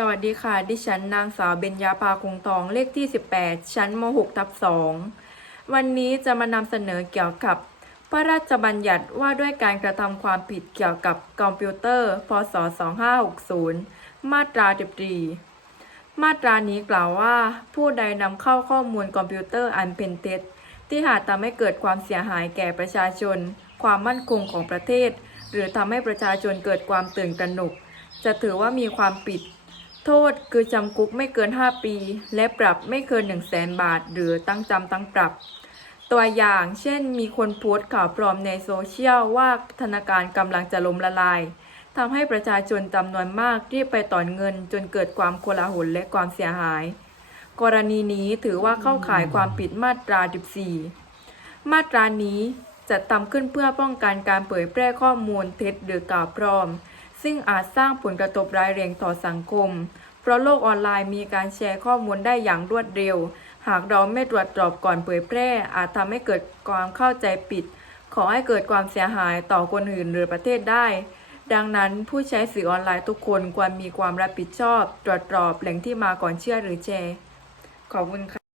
สวัสดีค่ะ ดิฉันนางสาวเบญญาภาคงทอง เลขที่ 18 ชั้นม .6 ทับ2วันนี้จะมานำเสนอเกี่ยวกับ พระราชบัญญัติว่าด้วยการกระทำความผิดเกี่ยวกับคอมพิวเตอร์ พศ 2560 มาตรา14มาตรานี้กล่าวว่า ผู้ใดนำเข้าข้อมูลคอมพิวเตอร์อันเป็นเท็จ ที่หากทำให้เกิดความเสียหายแก่ประชาชน ความมั่นคงของประเทศ หรือทำให้ประชาชนเกิดความตื่นตระหนก จะถือว่ามีความผิด โทษคือจำคุกไม่เกิน 5 ปี และปรับไม่เกิน 1 0 0 0 0แบาท หรือตั้งจำตั้งปรับ ตัวอย่างเช่นมีคนโพสต์ข่าวปลอมในโซเชียลว่าธนาคารกำลังจะล้มละลายทำให้ประชาชนจำนวนมากรีบไปถอนเงินจนเกิดความโกลาหลและความเสียหาย กรณีนี้ถือว่าเข้าข่ายความผิดมาตรา 14 มาตรานี้จะทำขึ้นเพื่อป้องกันการเผยแพร่ข้อมูลเท็จหรือข่าวปลอม ซึ่งอาจสร้างผลกระทบร้ายแรงต่อสังคม เพราะโลกออนไลน์มีการแชร์ข้อมูลได้อย่างรวดเร็ว หากเราไม่ตรวจสอบก่อนเผยแพร่ อาจทำให้เกิดความเข้าใจผิด ขอให้เกิดความเสียหายต่อคนอื่นหรือประเทศได้ ดังนั้นผู้ใช้สื่อออนไลน์ทุกคนควรมีความรับผิดชอบ ตรวจสอบแหล่งที่มาก่อนเชื่อหรือแชร์ ขอบคุณค่ะ